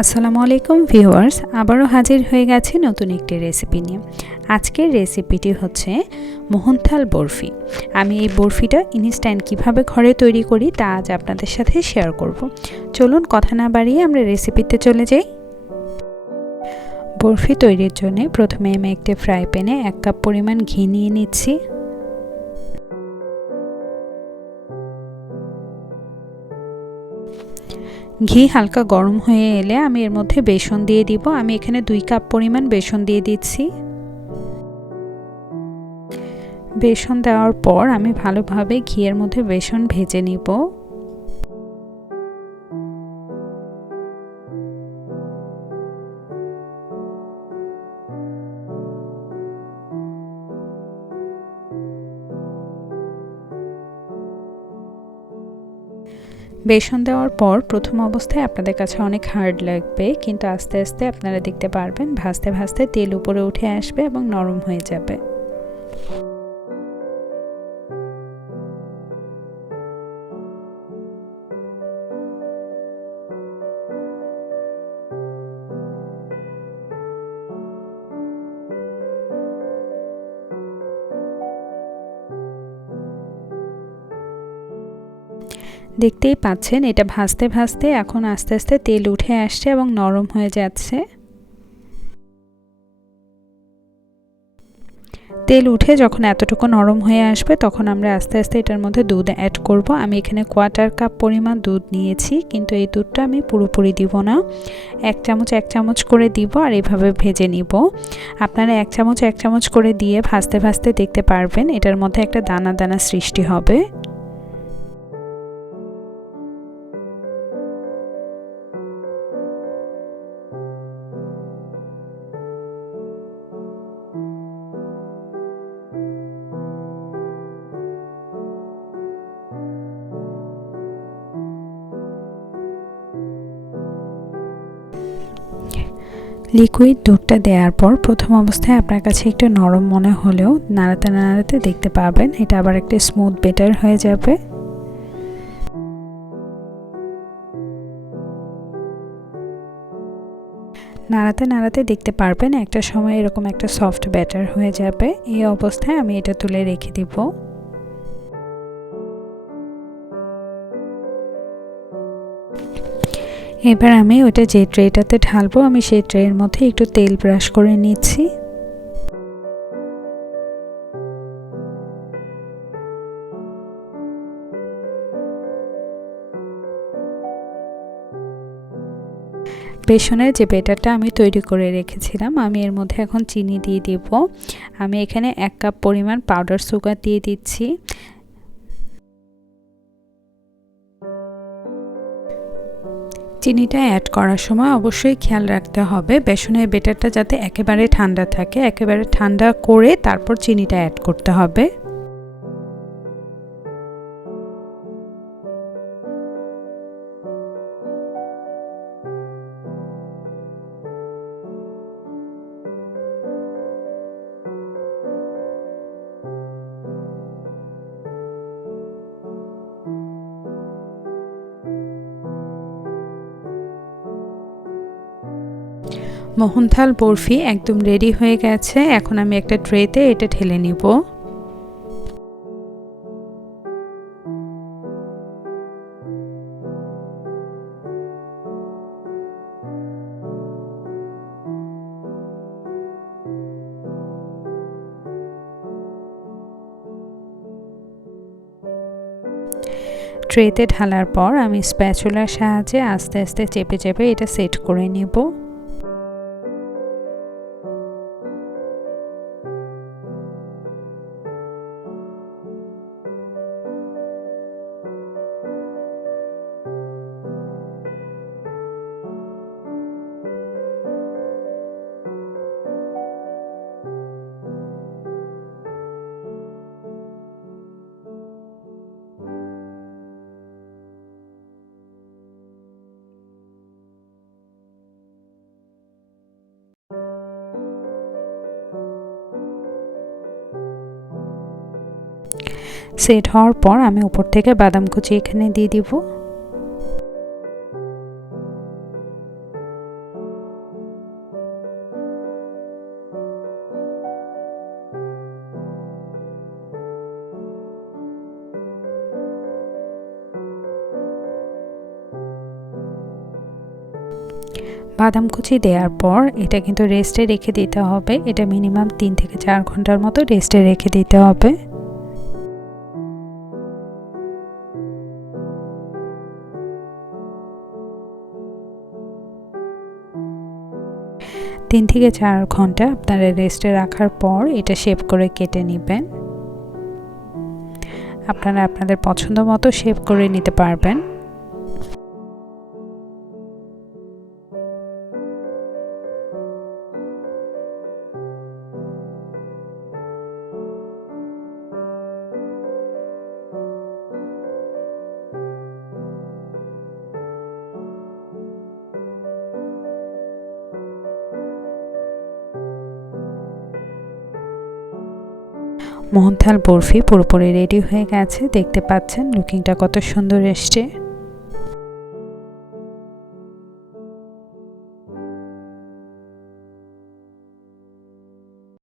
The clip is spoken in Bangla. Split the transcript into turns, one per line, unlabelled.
আসসালামু আলাইকুম ভিউয়ার্স, আবারও হাজির হয়ে গেছে নতুন একটি রেসিপি নিয়ে। আজকের রেসিপিটি হচ্ছে মোহনথাল বরফি। আমি এই বরফিটা ইনস্ট্যান্ট কীভাবে ঘরে তৈরি করি তা আজ আপনাদের সাথে শেয়ার করব। চলুন কথা না বাড়িয়ে আমরা রেসিপিতে চলে যাই। বরফি তৈরির জন্য প্রথমে আমি একটি ফ্রাই প্যানে এক কাপ পরিমাণ ঘি নিয়ে নিচ্ছি। ঘি হালকা গরম হয়ে এলে আমি এর মধ্যে বেসন দিয়ে দিব। আমি এখানে দুই কাপ পরিমাণ বেসন দিয়ে দিচ্ছি। বেসন দেওয়ার পর আমি ভালোভাবে ঘিয়ের মধ্যে বেসন ভেজে নিব। বেসন দেওয়ার পর প্রথম অবস্থায় আপনাদের কাছে অনেক হার্ড লাগবে, কিন্তু আস্তে আস্তে আপনারা দেখতে পারবেন ভাজতে ভাজতে তেল উপরে উঠে আসবে এবং নরম হয়ে যাবে। দেখতেই পাচ্ছেন, এটা ভাজতে ভাজতে এখন আস্তে আস্তে তেল উঠে আসছে এবং নরম হয়ে যাচ্ছে। তেল উঠে যখন এতটুকু নরম হয়ে আসবে, তখন আমরা আস্তে আস্তে এটার মধ্যে দুধ অ্যাড করব। আমি এখানে কোয়ার্টার কাপ পরিমাণ দুধ নিয়েছি, কিন্তু এই দুধটা আমি পুরোপুরি দিব না। এক চামচ এক চামচ করে দিব আর এভাবে ভেজে নিব। আপনারা এক চামচ এক চামচ করে দিয়ে ভাজতে ভাজতে দেখতে পারবেন, এটার মধ্যে একটা দানা দানা সৃষ্টি হবে। লিকুইড দুধটা দেওয়ার পর প্রথম অবস্থায় আপনার কাছে একটু নরম মনে হলেও নাড়াতে নাড়াতে দেখতে পাবেন। এটা আবার একটা স্মুথ বেটার হয়ে যাবে। নাড়াতে নাড়াতে দেখতে পারবেন একটা সময় এরকম একটা সফট ব্যাটার হয়ে যাবে। এই অবস্থায় আমি এটা তুলে রেখে দিব। এবার আমি ওটা যে ট্রেটাতে ঢালবো, আমি সেই ট্রের মধ্যে একটু তেল ব্রাশ করে নিচ্ছি। বেসনের যে বেটারটা আমি তৈরি করে রেখেছিলাম, আমি এর মধ্যে এখন চিনি দিয়ে দিব। আমি এখানে এক কাপ পরিমাণ পাউডার সুগার দিয়ে দিচ্ছি। চিনিটা অ্যাড করার সময় অবশ্যই খেয়াল রাখতে হবে। বেসনের বেটারটা যাতে একেবারে ঠান্ডা থাকে, একেবারে ঠান্ডা করে তারপর চিনিটা অ্যাড করতে হবে। মোহনথাল বরফি একদম রেডি হয়ে গেছে। এখন আমি একটা ট্রেতে এটা ঢেলে নিব। ট্রেতে ঢালার পর আমি স্প্যাচুলার সাহায্যে আস্তে আস্তে চেপে চেপে এটা সেট করে নিব। সেট হওয়ার পর আমি উপর থেকে বাদাম কুচি এখানে দিয়ে দিব। বাদাম কুচি দেওয়ার পর এটা কিন্তু রেস্টে রেখে দিতে হবে। এটা মিনিমাম তিন থেকে চার ঘণ্টার মতো রেস্টে রেখে দিতে হবে। তিন থেকে চার ঘণ্টা আপনারা রেস্টে রাখার পর এটা শেপ করে কেটে নেবেন। আপনারা আপনাদের পছন্দ মতো শেপ করে নিতে পারবেন। মোহনথাল বরফি পুরোপুরি রেডি হয়ে গেছে। দেখতে পাচ্ছেন লুকিংটা কত সুন্দর এসছে।